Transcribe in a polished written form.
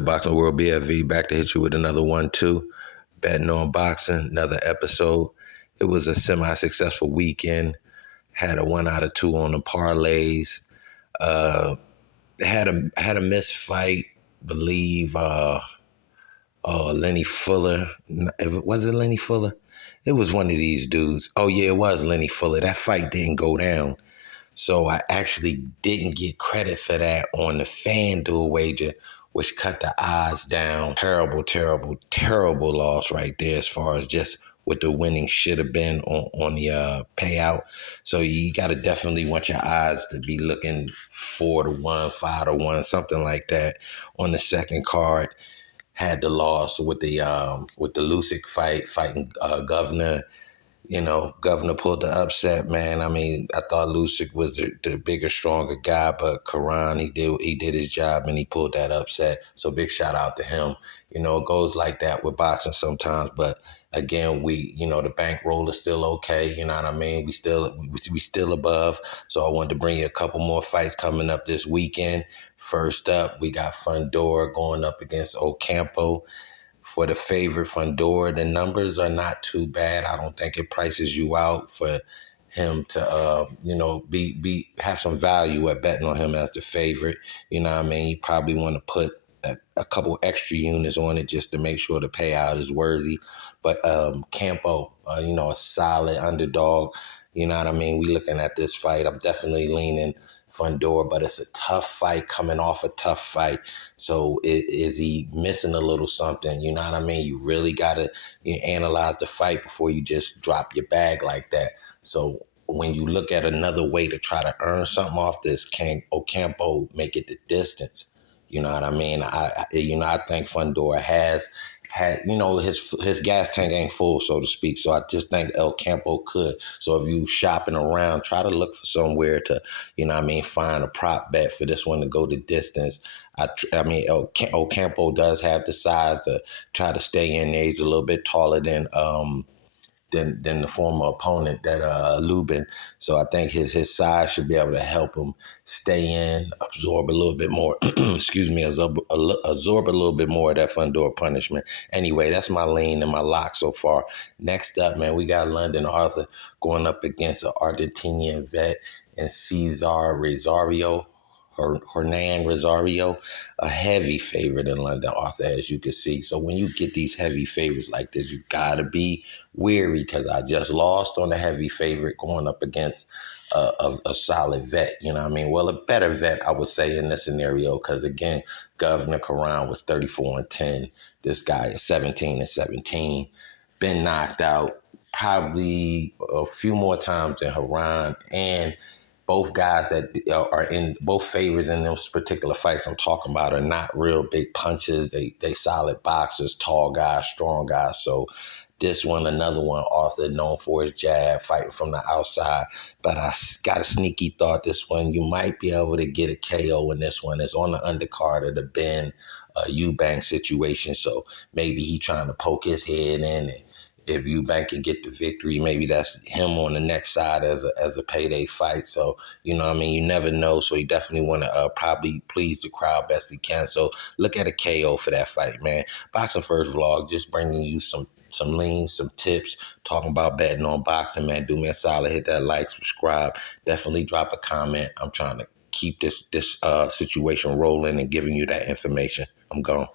good, Boxing World BFV? Back to hit you with another one, too. Betting on boxing, another episode. It was a semi-successful weekend. Had a 1 out of 2 on the parlays. Uh, had a missed fight. Believe Lenny Fuller. Was it Lenny Fuller? It was one of these dudes. Oh yeah, it was Lenny Fuller. That fight didn't go down. So I actually didn't get credit for that on the FanDuel wager, which cut the odds down. Terrible, terrible, terrible loss right there as far as just what the winning should have been on the payout. So you got to definitely want your odds to be looking 4-1, 5-1, something like that. On the second card, had the loss with the Lucic fighting Governor. Governor pulled the upset, man. I mean, I thought Lucic was the bigger, stronger guy, but Karan, he did his job and he pulled that upset. So big shout out to him. It goes like that with boxing sometimes, but again, the bankroll is still okay. You know what I mean? We still above. So I wanted to bring you a couple more fights coming up this weekend. First up, we got Fundora going up against Ocampo. For the favorite Fundora, the numbers are not too bad. I don't think it prices you out for him to have some value at betting on him as the favorite. You know what I mean? You probably want to put a couple extra units on it just to make sure the payout is worthy. But Campo, a solid underdog. You know what I mean? We looking at this fight. I'm definitely leaning Fundora, but it's a tough fight coming off a tough fight. So is he missing a little something? You know what I mean? You really got to analyze the fight before you just drop your bag like that. So when you look at another way to try to earn something off this, can Ocampo make it the distance? You know what I mean? I think Fundora has had, his gas tank ain't full, so to speak. So I just think El Campo could. So if you shopping around, try to look for somewhere to, find a prop bet for this one to go the distance. Ocampo does have the size to try to stay in there. He's a little bit taller than the former opponent, that Lubin. So I think his size should be able to help him stay in, absorb a little bit more, absorb a little bit more of that Fundora punishment. Anyway, that's my lean and my lock so far. Next up, man, we got London Arthur going up against an Argentinian vet and Cesar Rosario. Hernan Rosario, a heavy favorite in London Arthur, as you can see. So when you get these heavy favorites like this, you got to be weary, because I just lost on a heavy favorite going up against a solid vet. You know what I mean? Well, a better vet, I would say, in this scenario, because, again, Governor Karan was 34-10. This guy is 17-17. Been knocked out probably a few more times than Haran, and both guys that are in both favors in those particular fights I'm talking about are not real big punches. They solid boxers, tall guys, strong guys. So this one, another one, Arthur, known for his jab, fighting from the outside. But I got a sneaky thought this one, you might be able to get a KO in this one. It's on the undercard of the Ben Eubank situation. So maybe he trying to poke his head in, and if Eubank can get the victory, maybe that's him on the next side as a payday fight. So, you never know. So he definitely want to probably please the crowd best he can. So look at a KO for that fight, man. Boxing First vlog, just bringing you some leans, some tips, talking about betting on boxing, man. Do me a solid, hit that like, subscribe. Definitely drop a comment. I'm trying to keep this situation rolling and giving you that information. I'm gone.